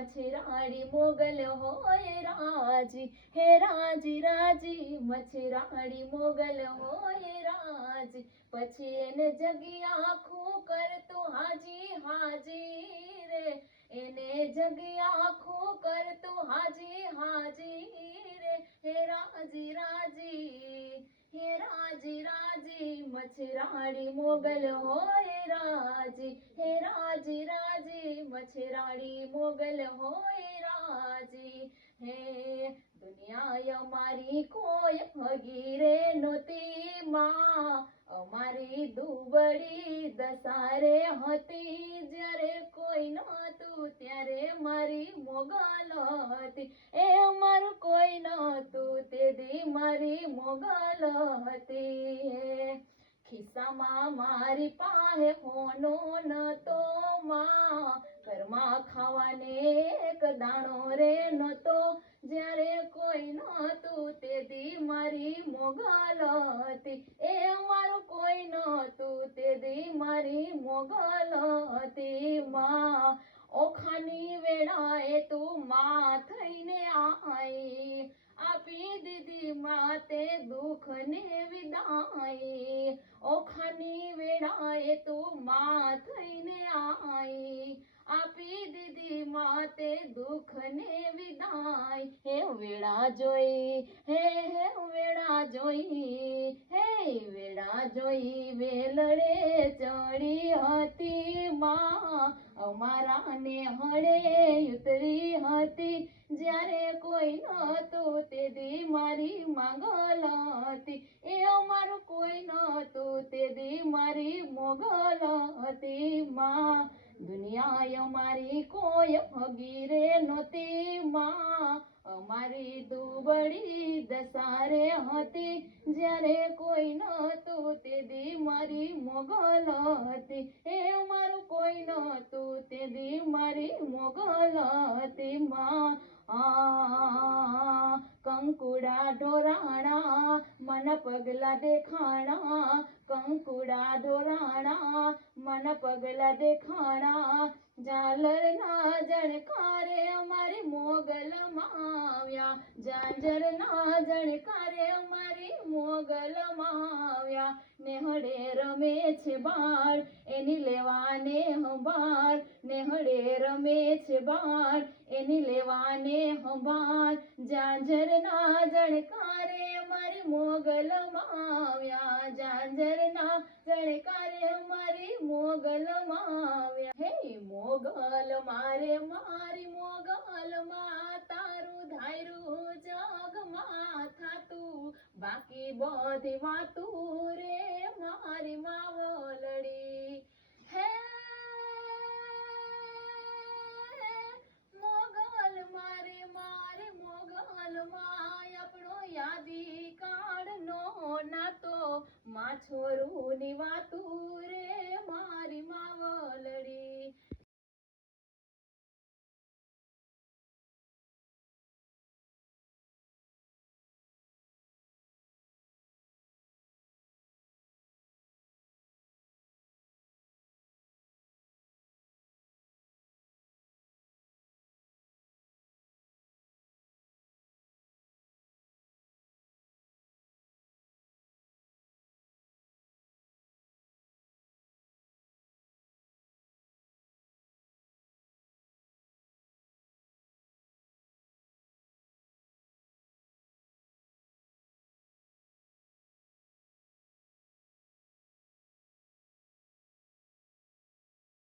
મચ્છરાડી મોગલ હોય રાજી, હે રાજી રાજી મચ્છરાડી મોગલ હોય રાજી, પછી એને જગ્યા આખું કરતું હાજી હાજી રે, એને જગ્યા આખું કરતું હાજી હાજી રે, હે રાજી રાજી, હે રાજી રાજી મચ્છરાડી મોગલ હોય રાજી, હે રાજી રાજી મચ્છરાડી મોગલ હોય રાજી, હે દુનિયા અમારી કોઈ હગી રે નહોતી માં, અમારી દુબળી દસારે હતી, જ્યારે કોઈ નહોતું ત્યારે મારી મોગલ હતી, એ અમારું કોઈ નહોતું તે દી મારી મોગલ હતી, ખિસ્સામાં મારી પાસે હોનો નતો માં, ઘરમાં ખાવાને એક દાણો રે નતો, જ્યારે કોઈ નહોતું તે દી મારી મોગલ હતી, એ અમારું કોઈ નહોતું તે દી મારી મોગલ હતી માં, ઓખાની વેળાએ તું માં થઈને આઈ, આપી દીધી માં તે દુઃખને વિદાય, ઓખાની વેળાએ તું માં થઈને આઈ, આપી દીધી માં તે દુઃખને વિદાય, હે વેળા જોઈ, હે વેળા જોઈ, હે વેળા જોઈ વેલડે ચડી હતી માં, અમારા ને હળે ઉતરી હતી, જ્યારે કોઈ નહોતું તે દી મારી માંગલ હતી, એ અમારું કોઈ નહોતું તે દી મારી મોગલ હતી માં, દુનિયા અમારી કોઈ હગી રે નહોતી માં, અમારી દુબળી દસારે હતી, જ્યારે કોઈ નહોતું તે દી મારી મોગલ હતી, એ અમારું કોઈ નહોતું તે દી મારી મોગલ હતી માં, કંકુડા ઢોરાણા મન પગલા દેખાણા, કંકુડા ઢોરાણા મન પગલા દેખાણા, ઝાલરના જણકારે અમારી મોગલમાં આવ્યા, ઝાંઝરના જણકારે અમારી મોગલમાં આવ્યા, નેહડે રમે છે બાળ એની લેવાને સંભાળ, નેહડે રમે છે બાળ એની લેવાને સંભાળ, ઝાંઝરના જણકારે અમારી મોગલમાં આવ્યા, ઝાંઝરના જણકારે અમારી મોગલમાં આવ્યા, હે મોગલ મારે મારી મોગલ માં, તારું ધાર્યું જગમાં થાતું, બાકી બધી વાતું રે મારી માવલડી.